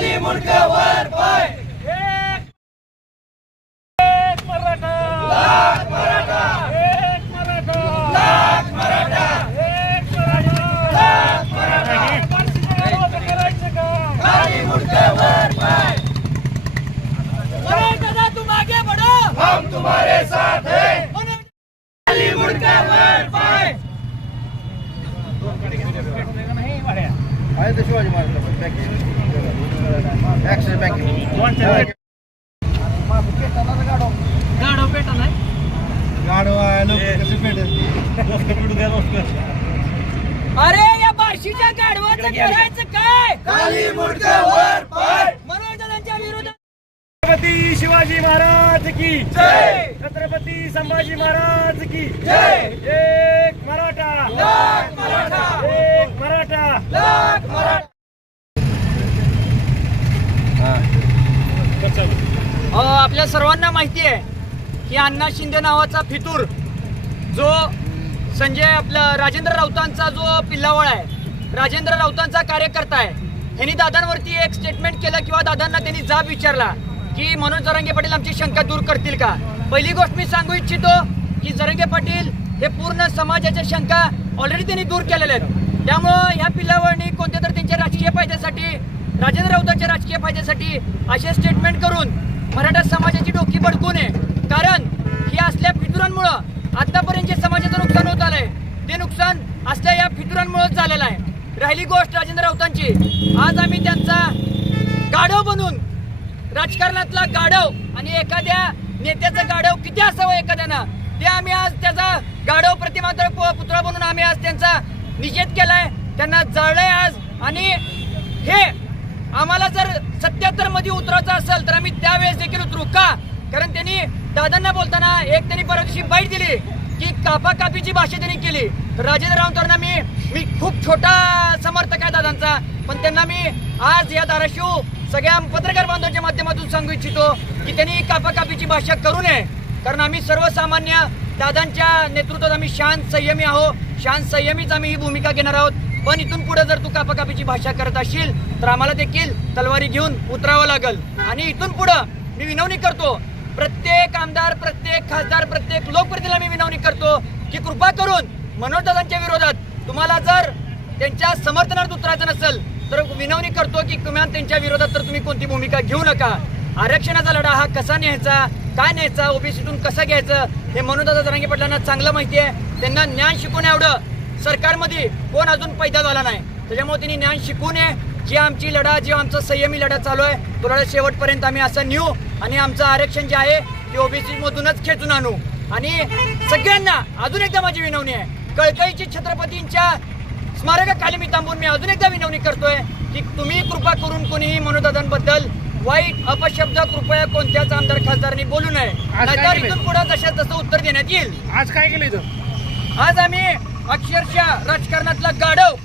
खाली मुंडकं वर पाय, एक मराठा, लाख मराठा, एक मराठा, लाख मराठा, एक मराठा, लाख मराठा, बार्शीच्या गावाचं करायचं का? खाली मुंडकं वर पाय, दादा तुम आगे बढ़ो, हम तुम्हारे साथ हैं, खाली मुंडकं वर पाय. आहे तर शिवाजी महाराज ऍक्सिस बँकेत गाडो पेटा नाही गाडवा लोक कसे भेटेल अरे या बार्शीच्या गाढवाचं करायचं काय? खाली मुंडकं वर पाय, मनोज दादांच्या विरोधात छत्रपती शिवाजी महाराज की जय, छत्रपती संभाजी महाराज की जय, एक मराठा, लाख मराठा, एक मराठा. लाख मराठा. आपल्या सर्वांना माहिती आहे की अण्णा शिंदे नावाचा फितूर जो संजय आपला राजेंद्र राऊतांचा जो पिल्लावळ आहे, राजेंद्र राऊतांचा कार्यकर्ता आहे, ह्यांनी दादांवरती एक स्टेटमेंट केलं किंवा दादांना त्यांनी जाब विचारला की मनोज जरांगे पाटील आमची शंका दूर करतील का. पहिली गोष्ट मी सांगू इच्छितो की जरांगे पाटील हे पूर्ण समाजाच्या शंका ऑलरेडी त्यांनी दूर केलेल्या आहेत. त्यामुळं ह्या पिल्लावळनी कोणत्या तर त्यांच्या राजकीय फायद्यासाठी, राजेंद्र राऊतांच्या राजकीय फायद्यासाठी असे स्टेटमेंट करून मराठा समाजाची डोकी भडकू नये. कारण ही असल्या फितुरांमुळं आतापर्यंत जे समाजाचं नुकसान होत आलंय ते नुकसान असल्या या फितुरांमुळेच झालेलं आहे. राहिली गोष्ट राजेंद्र राऊतांची, आज आम्ही त्यांचा गाढव बनून, राजकारणातला गाढव आणि एखाद्या नेत्याचं गाढव किती असावं एखाद्यानं, ते आम्ही आज त्याचा गाढव प्रतिमात्र पुतळा बनून आम्ही आज त्यांचा निषेध केलाय, त्यांना जाळलंय आज. आणि हे आम्हाला जर 77 मध्ये उतरायचं असेल तर आम्ही त्यावेळेस देखील उतरू का? कारण त्यांनी दादांना बोलताना एक त्यांनी परवा दिवशी बाईट दिली की कापाकापीची भाषा त्यांनी केली. राजेंद्र राऊतांना मी खूप छोटा समर्थक आहे दादांचा, पण त्यांना मी आज या धाराशिव सगळ्या पत्रकार बांधवांच्या माध्यमातून सांगू इच्छितो की त्यांनी कापाकापीची भाषा करू नये. कारण आम्ही सर्वसामान्य दादांच्या नेतृत्वात आम्ही शांत संयमी आहोत, शांत संयमीच आम्ही ही भूमिका घेणार आहोत. पण इथून पुढे जर तू कापाकापीची भाषा करत असशील तर आम्हाला देखील तलवारी घेऊन उतरावं लागेल. आणि इथून पुढं मी विनवणी करतो, प्रत्येक आमदार, प्रत्येक खासदार, प्रत्येक लोकप्रतिनिधीला मी विनवणी करतो की कृपा करून मनोज दादांच्या विरोधात तुम्हाला जर त्यांच्या समर्थनार्थ उतरायचं नसेल तर विनवणी करतो की तुम्ही त्यांच्या विरोधात तर तुम्ही कोणती भूमिका घेऊ नका. आरक्षणाचा लढा हा कसा न्यायचा, काय न्यायचा, ओबीसीतून कसं घ्यायचं हे मनोज दादा जरांगे पाटलांना चांगलं माहिती आहे. त्यांना ज्ञान शिकून एवढं सरकारमध्ये कोण अजून पैदा झाला नाही, त्याच्यामुळे त्यांनी ज्ञान शिकू नये. जी आमची लढा, जी आमचा संयमी लढा चालू आहे तो लढा शेवटपर्यंत आम्ही असं नेऊ आणि आमचं आरक्षण जे आहे ते ओबीसी मधूनच खेचून आणू. आणि सगळ्यांना अजून एकदा माझी विनवणी आहे, कळकळीची छत्रपतींच्या स्मारकाखाली मी थांबून मी अजून एकदा विनवणी करतोय की तुम्ही कृपा करून कोणीही मनोज दादांबद्दल वाईट अपशब्द कृपया कोणत्याच आमदार खासदारांनी बोलू नये, नाहीतर इथून पुढे जशा तसं उत्तर देण्यात येईल. आज काय केलं इथं? आज आम्ही अक्षरशः राजकारणातला गाढव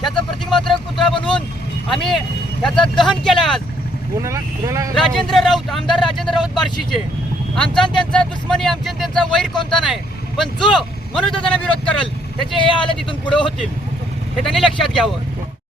त्याचा प्रतिमात्र पुतळा बनवून आम्ही त्याचं दहन केलं. आज राजेंद्र राऊत, आमदार राजेंद्र राऊत बार्शीचे, आमचा आणि त्यांचा दुश्मनी, आमच्या त्यांचा वैर कोणता नाही, पण जो मनोज दादांना विरोध करेल त्याचे हे हालत इथून पुढे होतील हे त्यांनी लक्षात घ्यावं.